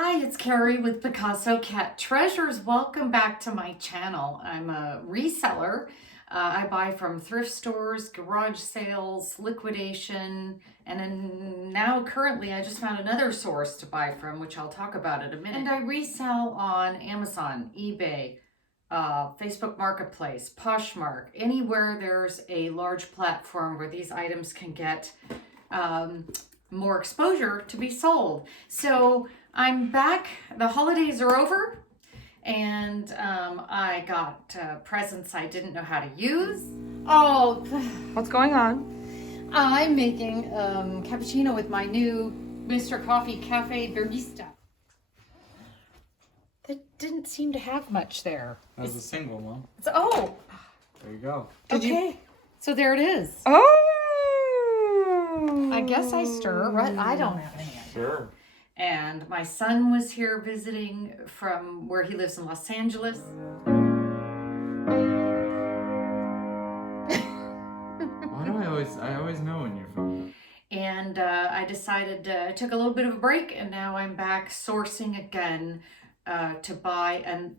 Hi, it's Carrie with Picasso Cat Treasures. Welcome back to my channel. I'm a reseller. I buy from thrift stores, garage sales, liquidation, and then now currently I just found another source to buy from, which I'll talk about in a minute. And I resell on Amazon, eBay, Facebook Marketplace, Poshmark, anywhere there's a large platform where these items can get more exposure to be sold. So I'm back. The holidays are over, and I got presents I didn't know how to use. Oh, What's going on? I'm making cappuccino with my new Mr. Coffee Cafe Barista. That didn't seem to have much there. That was a single one. Oh, There you go. okay. So there it is. Oh! I guess I stir, right? I don't have any idea. Sure. And my son was here visiting from where he lives in Los Angeles. Why do I always know when you're filming? And I decided, I took a little bit of a break, and now I'm back sourcing again to buy and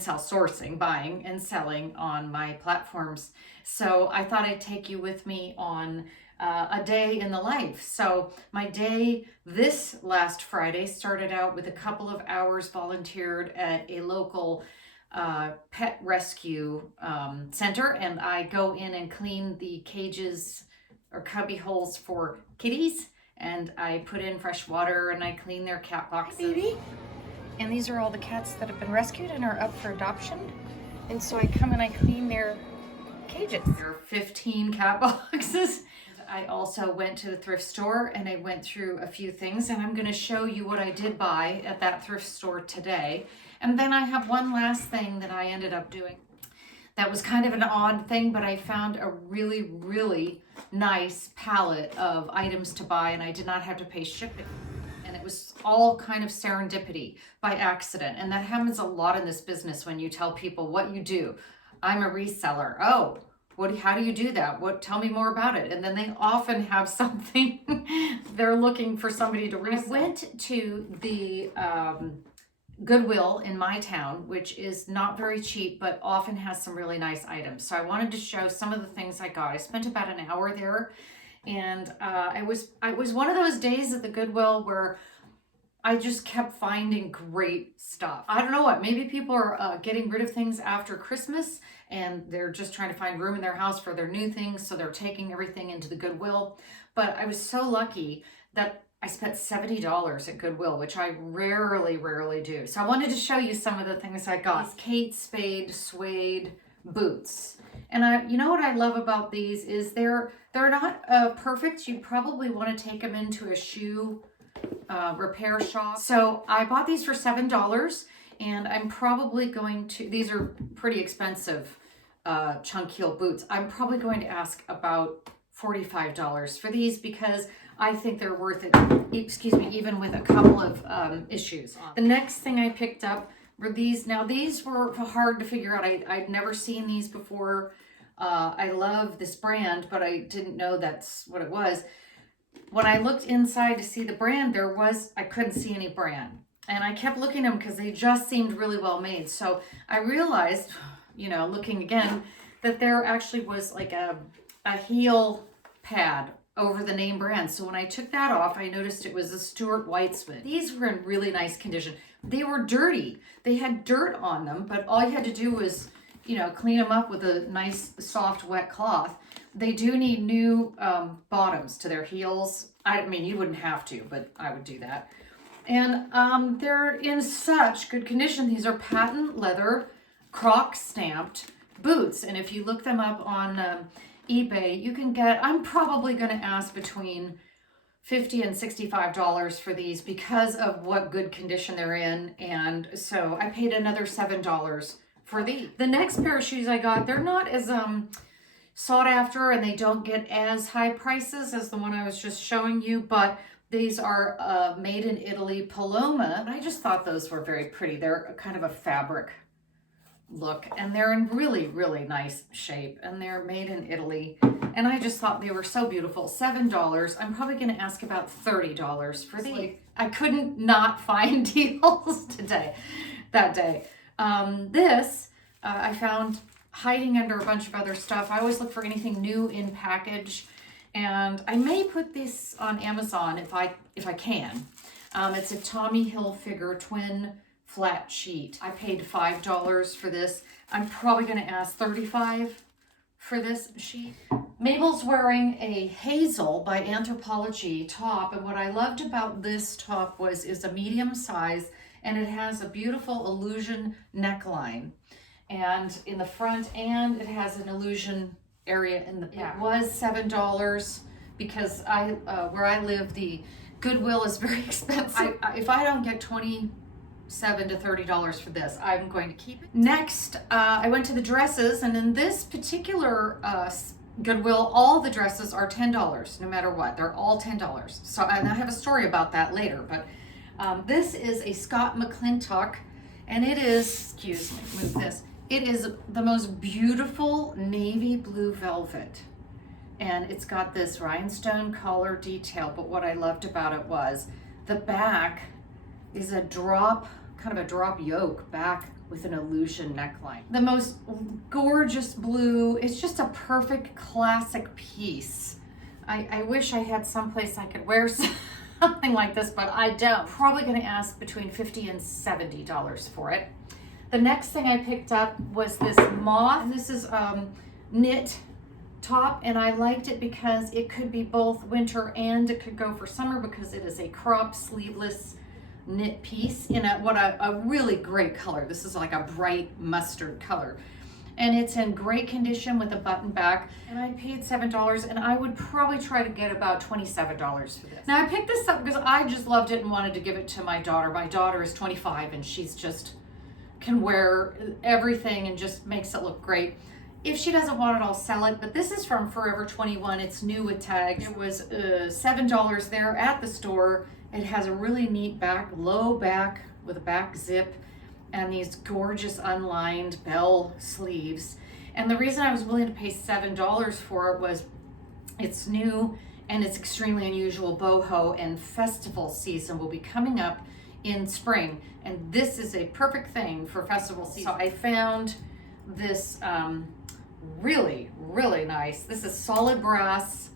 sell, buying and selling on my platforms. So I thought I'd take you with me on a day in the life. So my day this last Friday started out with a couple of hours volunteered at a local pet rescue center, and I go in and clean the cages or cubby holes for kitties, and I put in fresh water and I clean their cat boxes. Hi, baby. And these are all the cats that have been rescued and are up for adoption, and so I come and I clean their cages. There are 15 cat boxes. I also went to the thrift store and I went through a few things, and I'm going to show you what I did buy at that thrift store today. And then I have one last thing that I ended up doing. That was kind of an odd thing, but I found a really, really nice palette of items to buy, and I did not have to pay shipping. And it was all kind of serendipity by accident. And that happens a lot in this business when you tell people what you do. I'm a reseller. Oh, how do you do that? Tell me more about it. And then they often have something they're looking for somebody to resell. I went to the Goodwill in my town, which is not very cheap, but often has some really nice items. So I wanted to show some of the things I got. I spent about an hour there, and it was one of those days at the Goodwill where I just kept finding great stuff. I don't know what, maybe people are getting rid of things after Christmas and they're just trying to find room in their house for their new things, so they're taking everything into the Goodwill. But I was so lucky that I spent $70 at Goodwill, which I rarely do. So I wanted to show you some of the things I got. These Kate Spade suede boots. And you know what I love about these is they're not perfect. You probably want to take them into a shoe repair shop. So I bought these for $7, and I'm probably going to, these are pretty expensive chunk heel boots. I'm probably going to ask about $45 for these because I think they're worth it, excuse me, even with a couple of issues. The next thing I picked up were these. Now these were hard to figure out. I'd never seen these before. I love this brand, but I didn't know that's what it was. When I looked inside to see the brand, I couldn't see any brand. And I kept looking at them because they just seemed really well made. So I realized, looking again, that there actually was like a heel pad over the name brand. So when I took that off, I noticed it was a Stuart Weitzman. These were in really nice condition. They were dirty. They had dirt on them, but all you had to do was, clean them up with a nice, soft, wet cloth. They do need new bottoms to their heels. I mean, you wouldn't have to, but I would do that. And they're in such good condition. These are patent leather, Croc stamped boots. And if you look them up on eBay, you can get, I'm probably going to ask between $50 and $65 for these because of what good condition they're in. And so I paid another $7 for these. The next pair of shoes I got, they're not as sought after, and they don't get as high prices as the one I was just showing you, but these are made in Italy Paloma. I just thought those were very pretty. They're kind of a fabric look, and they're in really, really nice shape, and they're made in Italy. And I just thought they were so beautiful. $7. I'm probably going to ask about $30 for these. Like I couldn't not find deals that day. I found hiding under a bunch of other stuff. I always look for anything new in package, and I may put this on Amazon if I can. It's a Tommy Hilfiger twin flat sheet. I paid $5 for this. I'm probably going to ask $35 for this sheet. Mabel's wearing a Hazel by Anthropology top, and what I loved about this top is a medium size, and it has a beautiful illusion neckline, and in the front, and it has an illusion area in the back. It was $7 because where I live, the Goodwill is very expensive. If I don't get $27 to $30 for this, I'm going to keep it. Next, I went to the dresses, and in this particular Goodwill, all the dresses are $10, no matter what. They're all $10. So, and I have a story about that later, but this is a Scott McClintock, and it is, excuse me, move this. It is the most beautiful navy blue velvet. And it's got this rhinestone collar detail, but what I loved about it was the back is a drop, kind of a drop yoke back with an illusion neckline. The most gorgeous blue. It's just a perfect classic piece. I wish I had someplace I could wear something like this, but I don't. Probably gonna ask between $50 and $70 for it. The next thing I picked up was this moth, and this is knit top, and I liked it because it could be both winter and it could go for summer because it is a crop sleeveless knit piece in a really great color. This is like a bright mustard color, and it's in great condition with a button back, and I paid $7, and I would probably try to get about $27 for this. Now I picked this up because I just loved it and wanted to give it to my daughter. My daughter is 25 and she's just can wear everything and just makes it look great. If she doesn't want it, I'll sell it, but this is from Forever 21. It's new with tags. It was $7 there at the store. It has a really neat back, low back with a back zip, and these gorgeous unlined bell sleeves. And the reason I was willing to pay $7 for it was it's new and it's extremely unusual boho, and festival season will be coming up in spring, and this is a perfect thing for festival season. So I found this really nice. This is solid brass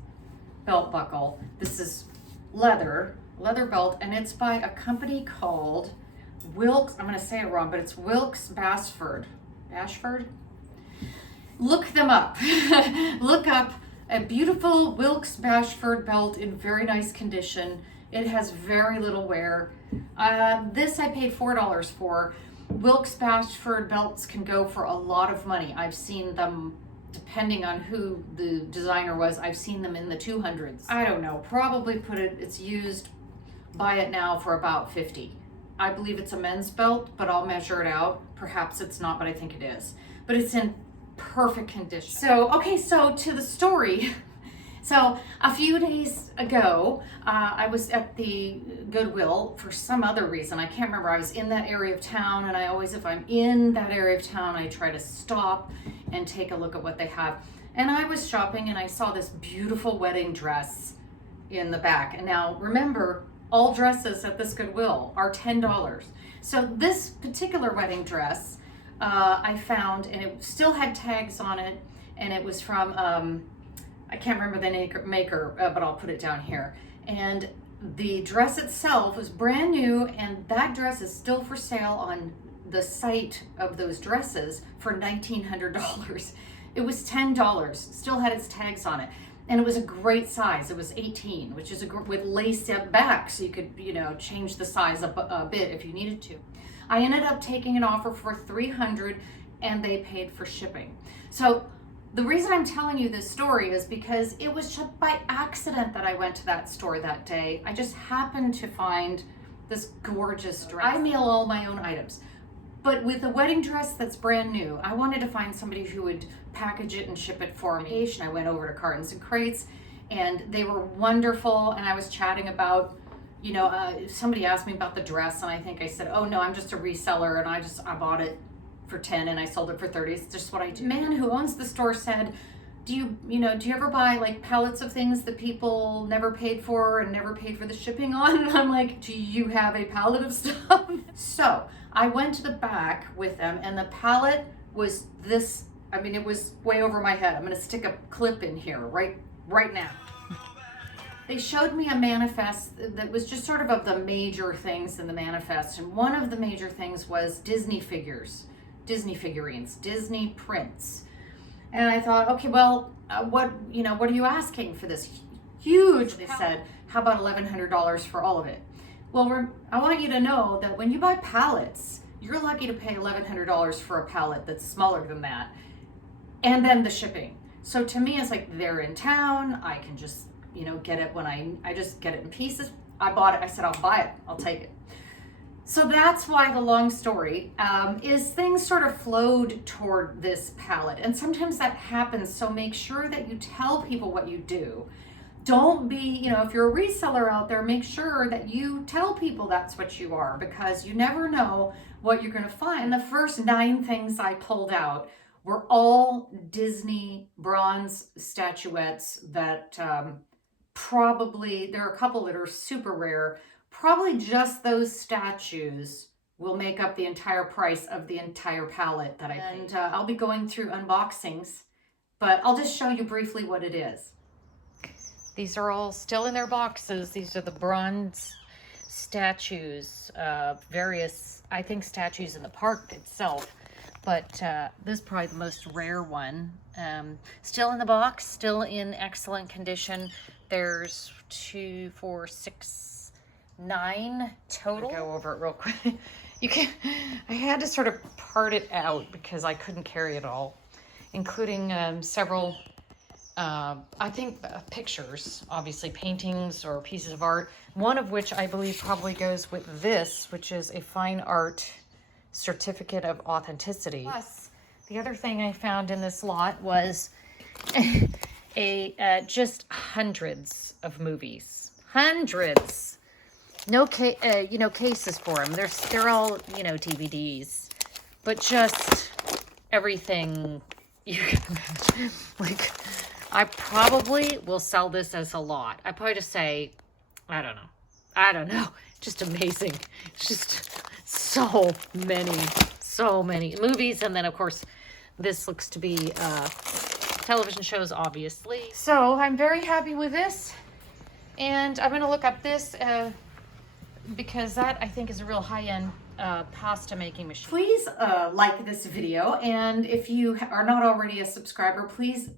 belt buckle. This is leather belt, and it's by a company called Wilkes. I'm going to say it wrong, but it's Wilkes Bashford. Look them up. Look up a beautiful Wilkes Bashford belt in very nice condition. It has very little wear. This I paid $4 for. Wilkes Bashford belts can go for a lot of money. I've seen them, depending on who the designer was, I've seen them in the 200s. I don't know, probably it's used, buy it now for about $50. I believe it's a men's belt, but I'll measure it out. Perhaps it's not, but I think it is. But it's in perfect condition. So to the story. So a few days ago, I was at the Goodwill for some other reason. I can't remember. I was in that area of town, and I always, if I'm in that area of town, I try to stop and take a look at what they have. And I was shopping, and I saw this beautiful wedding dress in the back. And now remember, all dresses at this Goodwill are $10. So this particular wedding dress I found, and it still had tags on it, and it was from I can't remember the maker, but I'll put it down here. And the dress itself was brand new, and that dress is still for sale on the site of those dresses for $1,900. It was $10, still had its tags on it. And it was a great size. It was 18, which is with lace up back, so you could, change the size up a bit if you needed to. I ended up taking an offer for $300, and they paid for shipping. So the reason I'm telling you this story is because it was just by accident that I went to that store that day. I just happened to find this gorgeous dress. I mail all my own items, but with a wedding dress that's brand new, I wanted to find somebody who would package it and ship it for me. I went over to Cartons and Crates, and they were wonderful, and I was chatting about, somebody asked me about the dress, and I think I said, oh no, I'm just a reseller, and I bought it for 10 and I sold it for 30. It's just what I do. The man who owns the store said, do you ever buy like pallets of things that people never paid for and never paid for the shipping on? And I'm like, do you have a pallet of stuff? So I went to the back with them, and the pallet was this, I mean, it was way over my head. I'm gonna stick a clip in here right now. They showed me a manifest that was just sort of the major things in the manifest. And one of the major things was Disney figures, Disney figurines, Disney prints. And I thought, okay, well, what are you asking for this huge? They said, how about $1,100 for all of it? Well, I want you to know that when you buy pallets, you're lucky to pay $1,100 for a pallet that's smaller than that. And then the shipping. So to me, it's like, they're in town. I can just, get it when I just get it in pieces. I bought it. I said, I'll buy it. I'll take it. So that's why the long story is things sort of flowed toward this palette. And sometimes that happens. So make sure that you tell people what you do. Don't be, if you're a reseller out there, make sure that you tell people that's what you are, because you never know what you're going to find. The first 9 things I pulled out were all Disney bronze statuettes that probably, there are a couple that are super rare. Probably just those statues will make up the entire price of the entire palette that I paid. And I'll be going through unboxings, but I'll just show you briefly what it is. These are all still in their boxes. These are the bronze statues, various, I think, statues in the park itself. But this is probably the most rare one. Still in the box, still in excellent condition. There's 2, 4, 6, 9 total. I'll go over it real quick. I had to sort of part it out because I couldn't carry it all, including several, I think, pictures, obviously paintings or pieces of art. One of which I believe probably goes with this, which is a fine art certificate of authenticity. Plus, the other thing I found in this lot was just hundreds of movies. Hundreds. No cases for them. They're all, DVDs, but just everything you can imagine. Like, I probably will sell this as a lot. I probably just say, I don't know. Just amazing. It's just so many movies. And then, of course, this looks to be television shows, obviously. So I'm very happy with this. And I'm going to look up this because that, I think, is a real high-end pasta making machine. Please like this video. And if you are not already a subscriber, please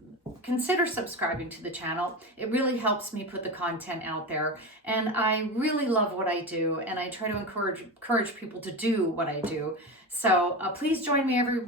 consider subscribing to the channel. It really helps me put the content out there, and I really love what I do, and I try to encourage people to do what I do. So please join me every